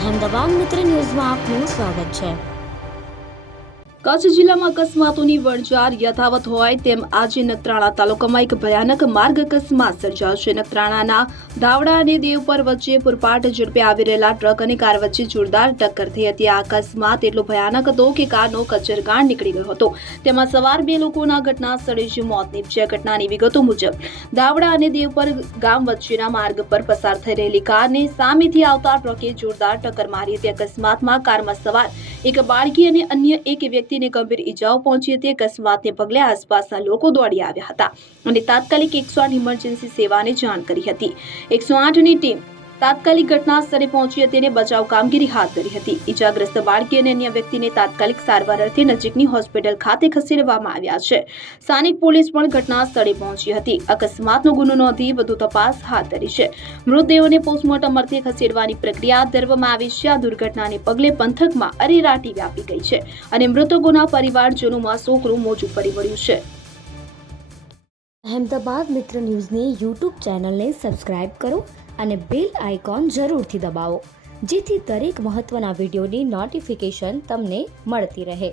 અહેમદાબાદ મિત્ર ન્યૂઝમાં આપનું સ્વાગત છે। કચ્છ જિલ્લામાં અકસ્માતોની વણઝાર યથાવત હોય તેમ આજે નખત્રાણા તાલુકામાં એક ભયાનક માર્ગ અકસ્માત સર્જાયો છે। નખત્રાણાના ધાવડા અને દેવપર વચ્ચે પૂરપાટ ઝડપે આવી રહેલા ટ્રક અને કાર વચ્ચે જોરદાર ટક્કર થઈ હતી। આ અકસ્માત એટલો ભયાનક હતો કે કારનો કચરગાંઠ નીકળી ગયો હતો। તેમાં સવાર 2 લોકોના ઘટના સ્થળે જ મોત નીપજ્યા। ઘટનાની વિગતો મુજબ ધાવડા અને દેવપર ગામ વચ્ચેના માર્ગ પર પસાર થઈ રહેલી કારને સામેથી આવતા ટ્રકે જોરદાર ટક્કર મારી હતી। અકસ્માતમાં કારમાં સવાર એક બાળકી અને અન્ય એક વ્યક્તિને ગંભીર ઈજાઓ પહોંચી હતી। અકસ્માતને પગલે આસપાસના લોકો દોડી આવ્યા હતા અને તાત્કાલિક 108 ઇમરજન્સી સેવાને જાણ કરી હતી। 108ની ટીમ તાત્કાલિક ઘટના સ્થળે પહોંચી હતી અને બચાવ કામગીરી હાથ ધરી હતી। ઈજાગ્રસ્ત બાળકી અને અન્ય વ્યક્તિને તાત્કાલિક સારવાર અર્થે નજીકની હોસ્પિટલ ખાતે ખસેડવામાં આવ્યા છે। સ્થાનિક પોલીસ પણ ઘટના સ્થળે પહોંચી હતી। અકસ્માતનો ગુનો નોંધી વધુ તપાસ હાથ ધરી છે। મૃતદેહોને પોસ્ટમોર્ટમ અર્થે ખસેડવાની પ્રક્રિયા હાથ ધરવામાં આવી છે। આ દુર્ઘટનાને પગલે પંથકમાં અરેરાટી વ્યાપી ગઈ છે અને મૃતકોના પરિવારજનોમાં શોકનું મોજું ફરી વળ્યું છે। અહેમદાબાદ મિત્ર ન્યૂઝની યુટ્યુબ ચેનલને સબસ્ક્રાઇબ કરો અને બેલ આઇકોન જરૂરથી દબાવો, જેથી દરેક મહત્વના વિડીયોની નોટિફિકેશન તમને મળતી રહે।